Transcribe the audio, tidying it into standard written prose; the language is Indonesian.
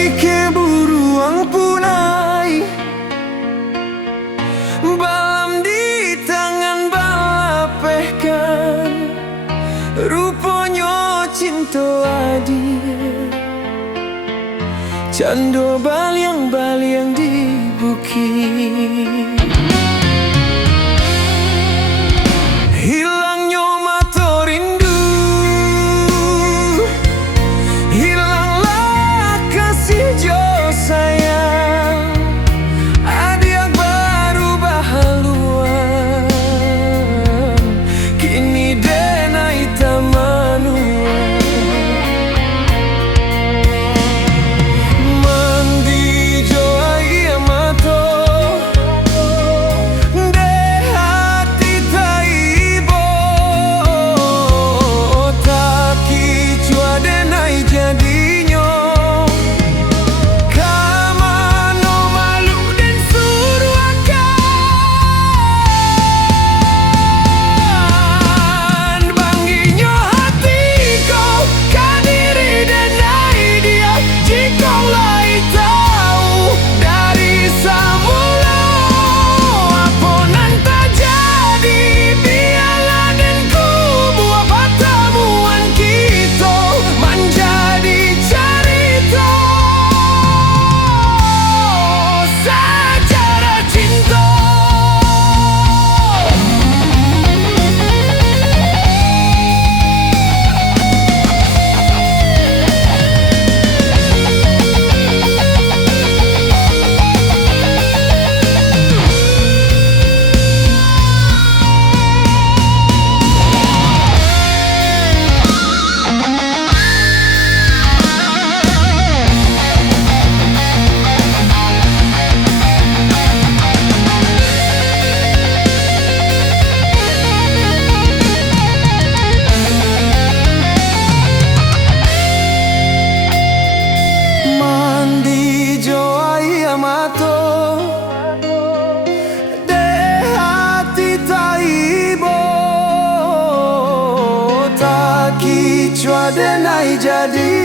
Pike buruang punai, balam di tangan balapehkan, rupanya cinta adia, cando baliang-baliang di bukit. Hilangnya mata rindu, hilanglah kasih jo sayang, adia baru bahaluan, kini denai tamanuan. Mandi jo ai amato, de hati taibo, taki cua denai jadinya. Kamano malu dan suruh akan, banginya hatiku kadiri denai dia. Jika lai tahu dari semula apa nan terjadi, biarlah dan ku buat pertemuan kita menjadi cerita sejarah cinta. Mandi jo ai amato, de hati taibo, taki cua denai jadi.